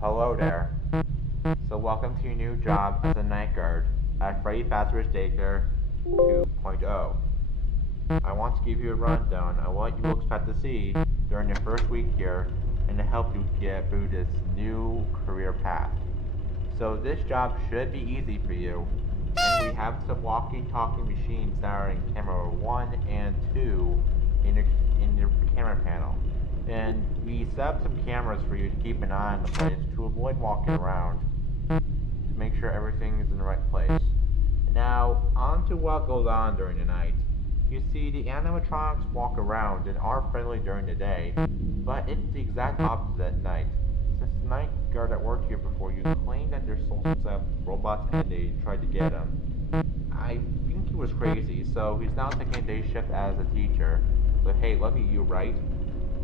Hello there. So welcome to your new job as a night guard at Freddy Fazbear's Daycare 2.0. I want to give you a rundown of what you will expect to see during your first week here and to help you get through this new career path. So this job should be easy for you, and we have some walkie-talkie machines that are in camera 1 and 2 in your camera panel. And we set up some cameras for you to keep an eye on the place to avoid walking around, to make sure everything is in the right place. Now, on to what goes on during the night. You see, the animatronics walk around and are friendly during the day, but it's the exact opposite at night. Since the night guard that worked here before you claimed that their souls inside robots and they tried to get him. I think he was crazy, so he's now taking a day shift as a teacher. So hey, lucky you, right?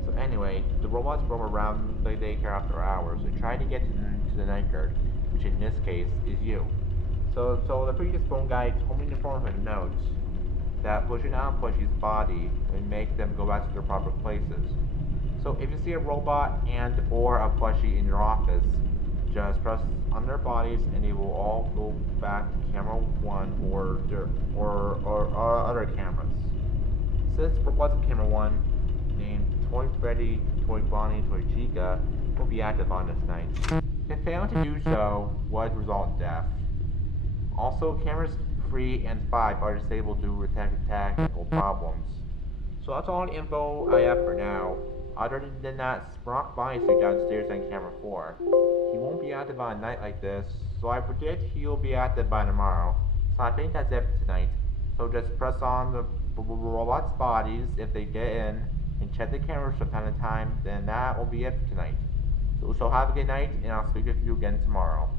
So anyway, the robots roam around the daycare after hours and try to get to the night guard, which in this case is you. So the previous phone guy told me to form a note that pushing out PLUSHIES' body would make them go back to their proper places. So if you see a robot and or a plushie in your office, just press on their bodies and they will all go back to camera 1 or other cameras. Since robots in camera 1 named Toy Freddy, Toy Bonnie, Toy Chica will be active on this night. If failing to do so would result in death. Also, cameras 3 and 5 are disabled due to technical problems. So that's all the info I have for now. Other than that, Sprock Bonnie's downstairs on camera 4. He won't be active on a night like this, so I predict he'll be active by tomorrow. So I think that's it for tonight. So just press on the robots' bodies if they get in, and check the cameras from time to time, then that will be it for tonight. So have a good night, and I'll speak with you again tomorrow.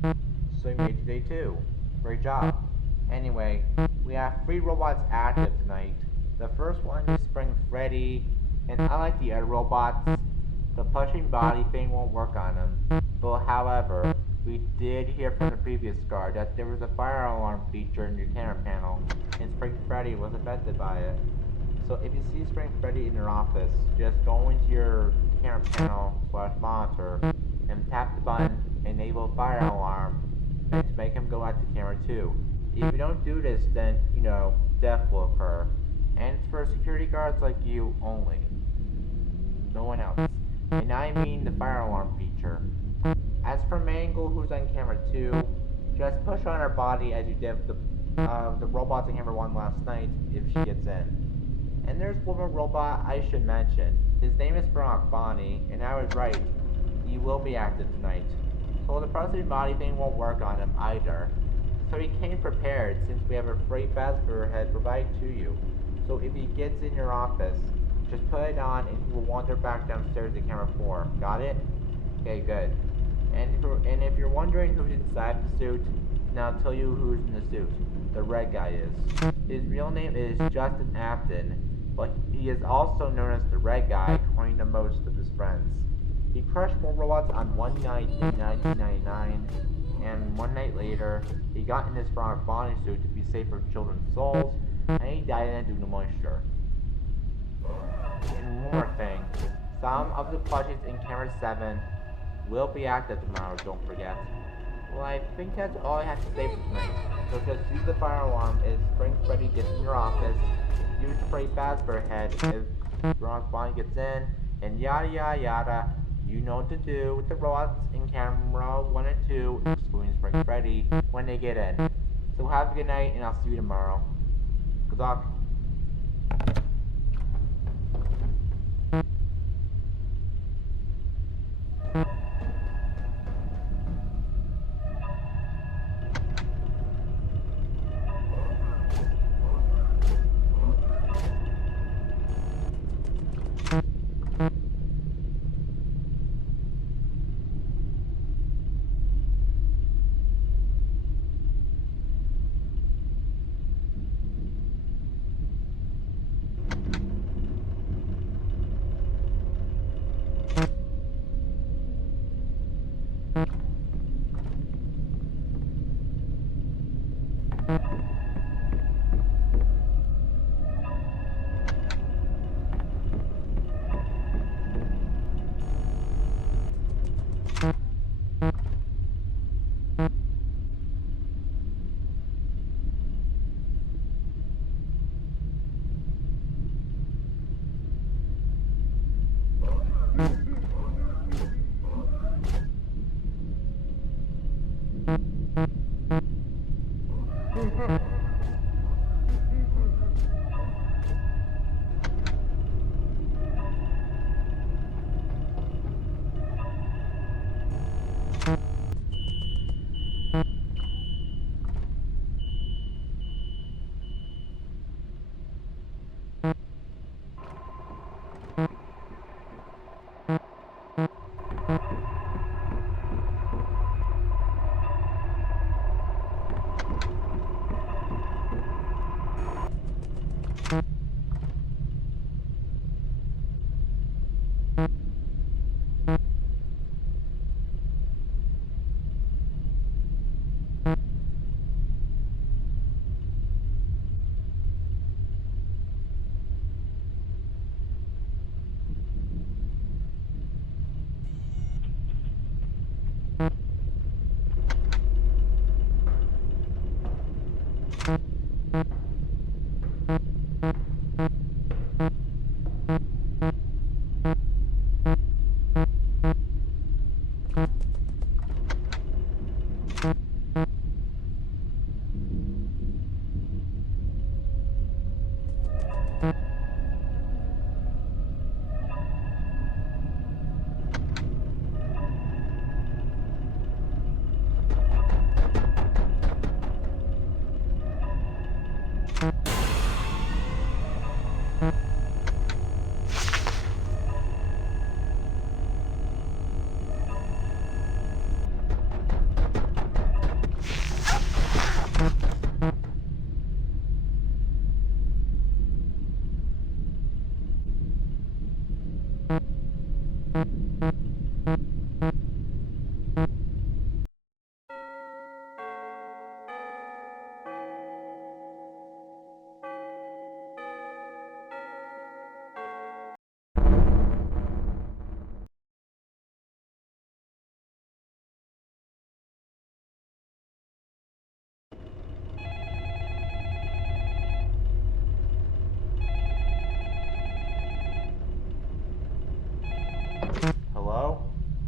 Great. So you made today too. Great job. Anyway, we have 3 robots active tonight. The first one is Spring Freddy, and unlike the other robots, the pushing body thing won't work on him. But however, we did hear from the previous guard that there was a fire alarm feature in your camera panel, and Spring Freddy was affected by it. So if you see Spring Freddy in your office, just go into your camera panel / monitor and tap the button Enable Fire Alarm and to make him go out to camera 2. If you don't do this, then, death will occur. And it's for security guards like you only. No one else. And I mean the fire alarm feature. As for Mangle, who's on camera 2, just push on her body as you did the robots on camera 1 last night if she gets in. And there's one more robot I should mention. His name is Brock Bonnie, and I was right. He will be active tonight. So the pushing body thing won't work on him either. So he came prepared since we have a free fast-food head provided to you. So if he gets in your office, just put it on and he will wander back downstairs to camera 4. Got it? Okay, good. And if you're wondering who's inside the suit, now I'll tell you who's in the suit. The red guy is. His real name is Justin Afton, but he is also known as the red guy according to most of his friends. He crushed 4 robots on one night in 1999, and one night later, he got in his Frog Bonnie suit to be safe for children's souls, and he died in it due to moisture. And one more thing, some of the plushies in camera 7 will be active tomorrow, don't forget. Well, I think that's all I have to say for tonight. So just use the fire alarm if Spring Freddy gets in your office, use the Freddy Fazbear head if Frog Bonnie gets in, and yada yada yada. You know what to do with the robots in camera 1 and 2, excluding Spring Freddy, when they get in. So have a good night, and I'll see you tomorrow. Good luck.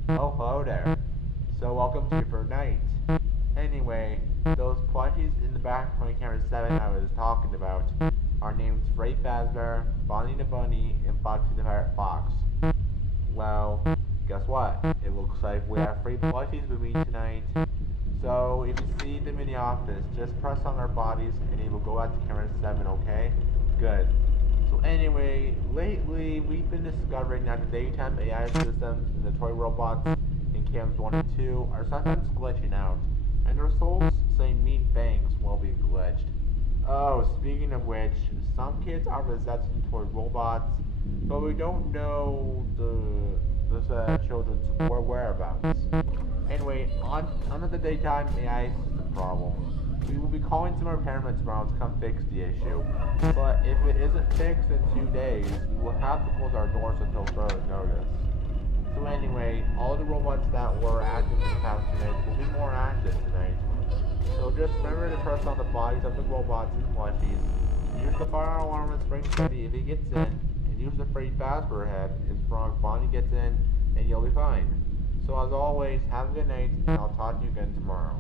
Oh, hello there. So, welcome to your first night. Anyway, those plushies in the back of my camera 7 I was talking about are named Freddy Fazbear, Bonnie the Bunny, and Foxy the Pirate Fox. Well, guess what? It looks like we have free plushies with me tonight. So, if you see them in the office, just press on their bodies and it will go out to camera 7, okay? Good. So anyway, lately we've been discovering that the daytime AI systems in the toy robots in cams 1 and 2 are sometimes glitching out, and their souls say mean things while being glitched. Oh, speaking of which, some kids are possessing toy robots, but we don't know the children's whereabouts. Anyway, on to the daytime AI system problem. We will be calling some repairmen tomorrow to come fix the issue. But if it isn't fixed in 2 days, we will have to close our doors until further notice. So anyway, all the robots that were active in the past 2 nights will be more active tonight. So just remember to press on the bodies of the robots and plushies. Use the fire alarm and spring Freddy if he gets in, and use the Freddy Fazbear head if Frog Bonnie gets in, and you'll be fine. So as always, have a good night, and I'll talk to you again tomorrow.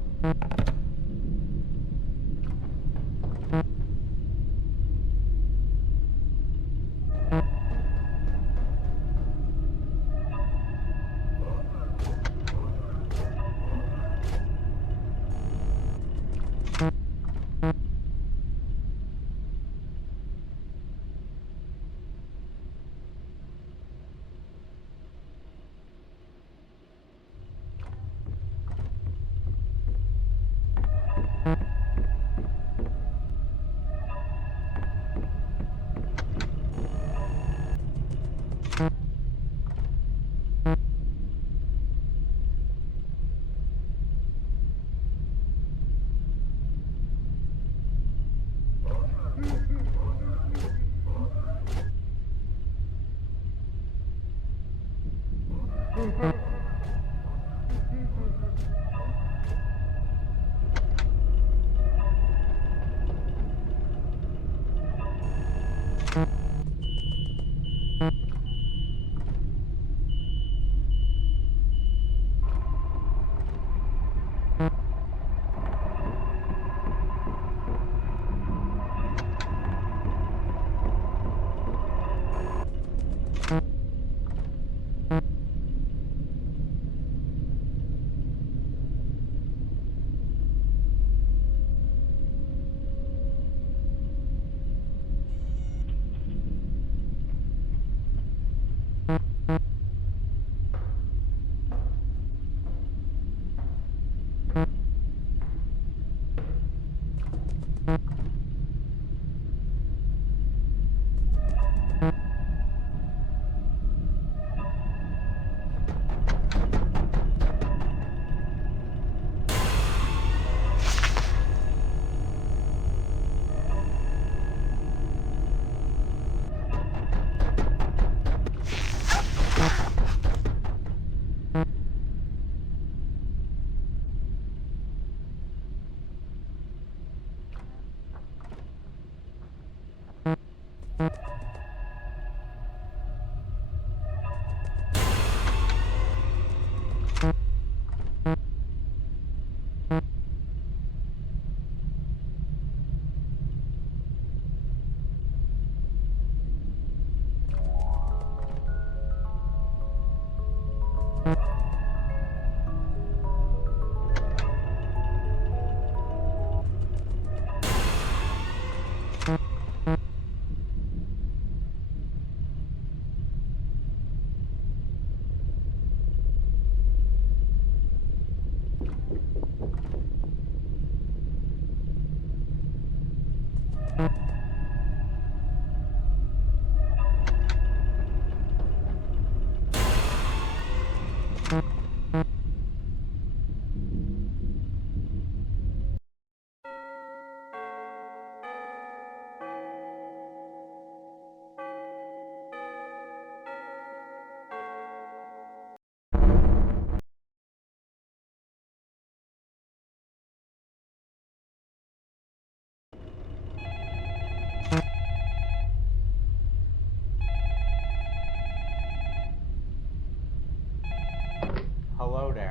Hello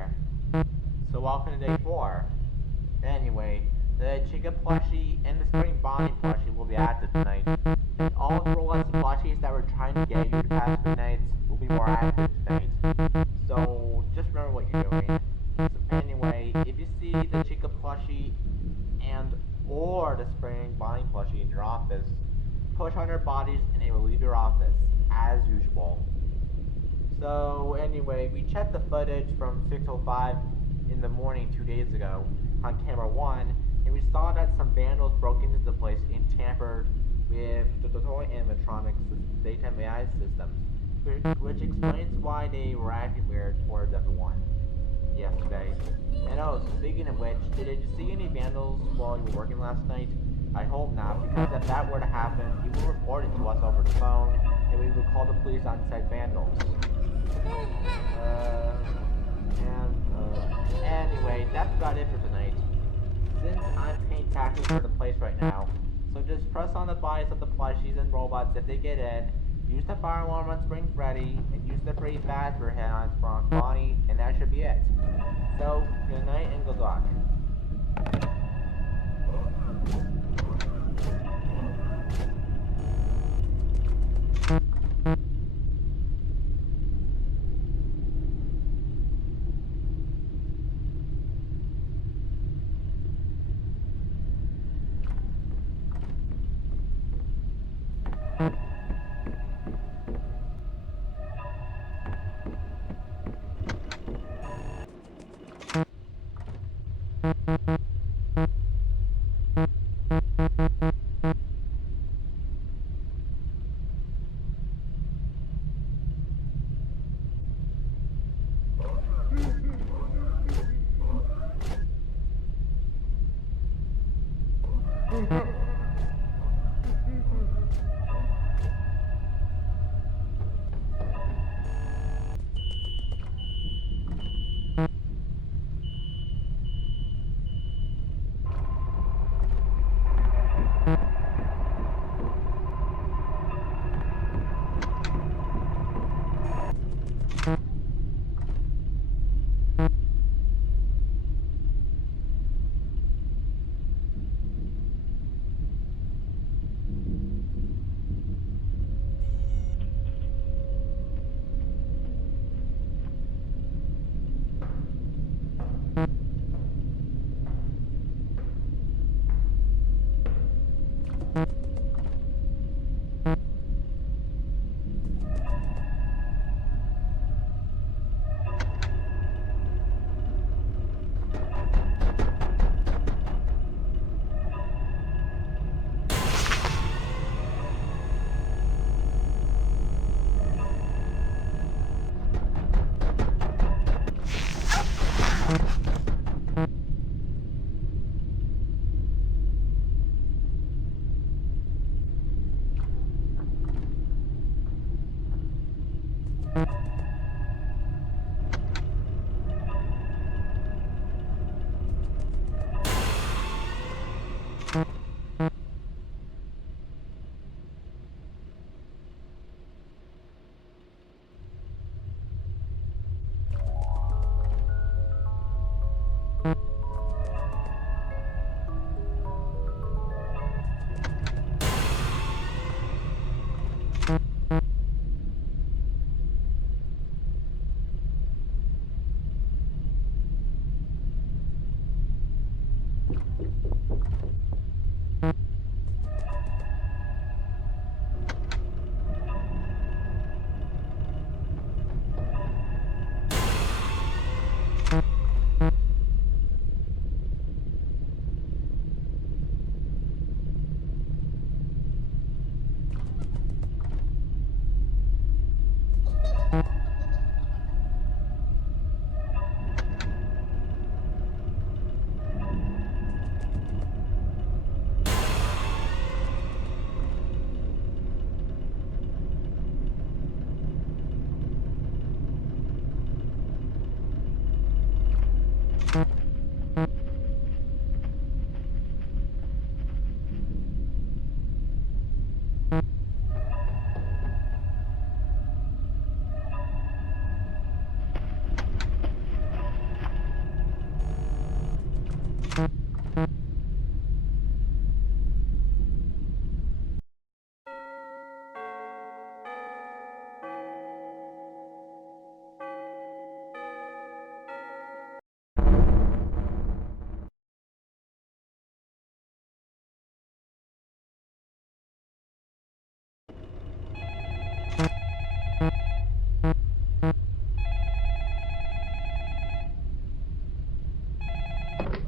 there. So welcome to day 4. Anyway, the Chica plushie and the Spring Bonnie plushie will be active tonight. And all the robots and plushies that we're trying to get you to pass the nights will be more active tonight. So just remember what you're doing. So anyway, if you see the Chica plushie and or the Spring Bonnie plushie in your office, push on their bodies and they will leave your office, as usual. So anyway, we checked the footage from 6:05 in the morning 2 days ago on camera 1, and we saw that some vandals broke into the place and tampered with the toy animatronics daytime AI systems, which explains why they were acting weird towards everyone yesterday. And oh, speaking of which, did you see any vandals while you were working last night? I hope not, because if that were to happen, you will report it to us over the phone, and we will call the police on said vandals. Anyway, that's about it for tonight. Since I'm paying taxes for the place right now, so just press on the bodies of the plushies and robots if they get in, use the fire alarm on Spring Freddy, and use the Freddy Fazbear head on Spring Bonnie, and that should be it. So, good night and good luck.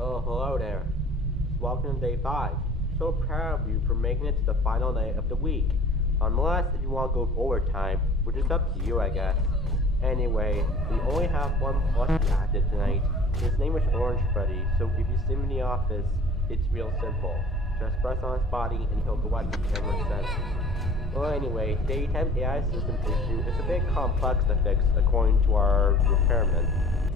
Oh, hello there. Welcome to day 5. So proud of you for making it to the final night of the week. Unless if you want to go overtime, which is up to you, I guess. Anyway, we only have one plushie active tonight. His name is Orange Freddy, so if you see him in the office, it's real simple. Just press on his body and he'll go out to the camera settings. Well, anyway, daytime AI system issue is a bit complex to fix according to our repairman.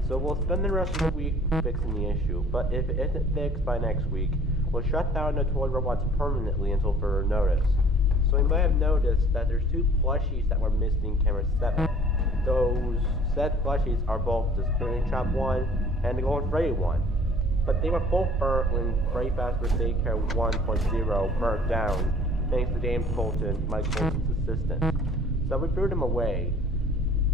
So we'll spend the rest of the week fixing the issue, but if it isn't fixed by next week, we'll shut down the toy robots permanently until further notice. So you might have noticed that there's 2 plushies that were missing in camera 7. Those said plushies are both the Spring Trap one and the Golden Freddy one. But they were both burnt when Freddy Fazbear's Daycare 1.0 burnt down, thanks to James Colton, Mike Colton's assistant. So we threw them away.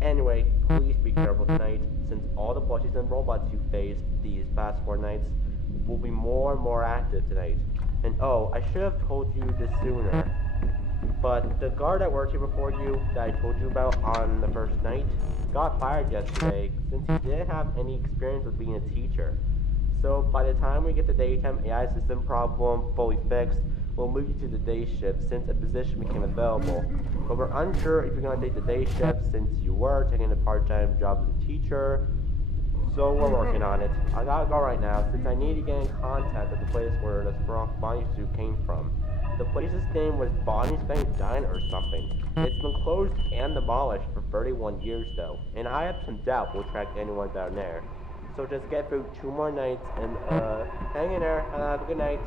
Anyway, please be careful tonight, since all the plushies and robots you faced these past 4 nights will be more and more active tonight. And oh, I should have told you this sooner, but the guard that worked here before you, that I told you about on the first night, got fired yesterday since he didn't have any experience with being a teacher. So by the time we get the daytime AI system problem fully fixed, we'll move you to the day shift since a position became available. But we're unsure if you're going to take the day shift since you were taking a part-time job as a teacher. So we're working on it. I gotta go right now since I need to get in contact with the place where the Sprunk bodysuit came from. The place's name was Bonnie's Bank Diner or something. It's been closed and demolished for 31 years though, and I have some doubt we'll track anyone down there. So just get through 2 more nights and hang in there. Have a good night.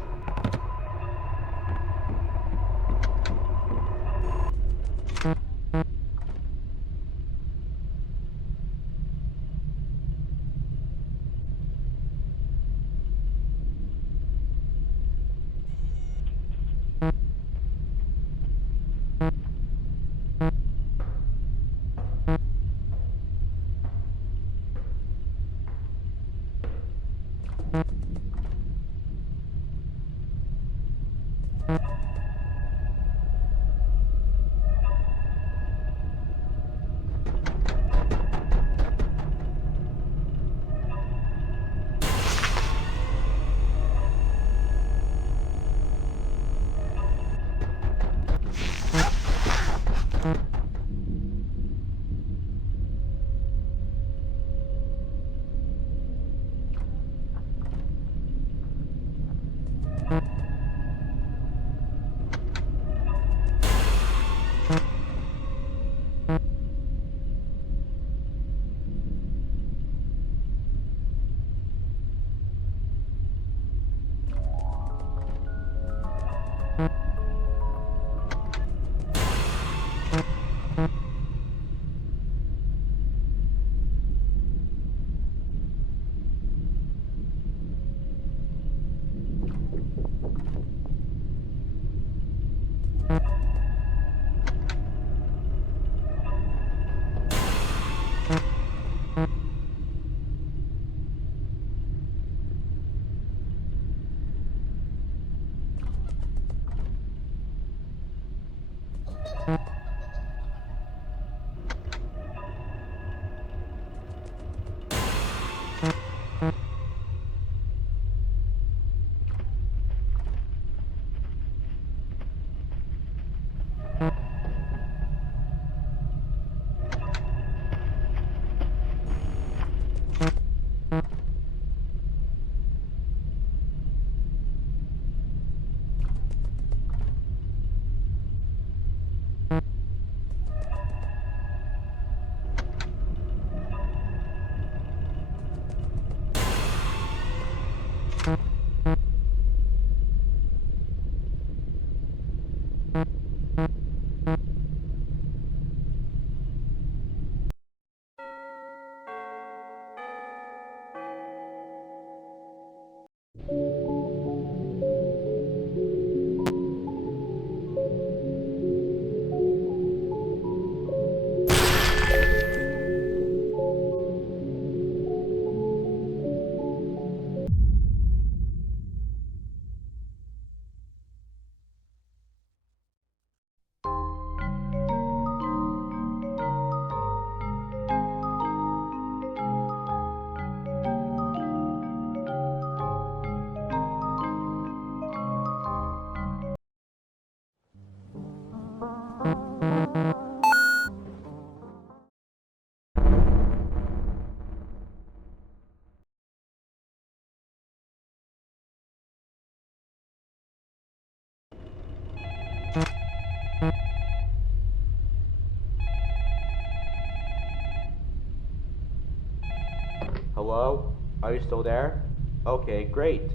Hello? Are you still there? Okay, great.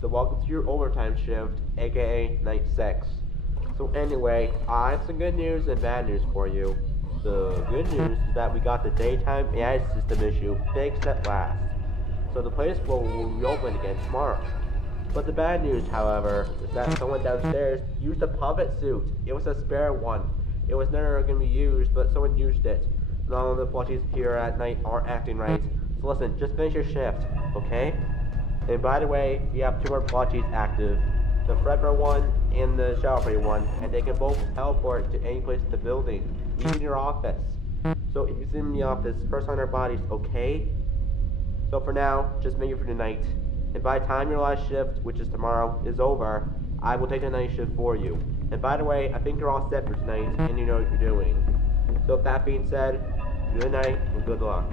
So welcome to your overtime shift, aka night 6. So anyway, I have some good news and bad news for you. The good news is that we got the daytime AI system issue fixed at last. So the place will reopen again tomorrow. But the bad news, however, is that someone downstairs used a puppet suit. It was a spare one. It was never going to be used, but someone used it. None of the plushies here at night aren't acting right. So listen, just finish your shift, okay? And by the way, we have two more plushies active. The Freddy one and the Shower one, and they can both teleport to any place in the building, even your office. So if you see them in the office, first on their bodies, okay? So for now, just make it for tonight. And by the time your last shift, which is tomorrow, is over, I will take the night shift for you. And by the way, I think you're all set for tonight, and you know what you're doing. So with that being said, good night and good luck.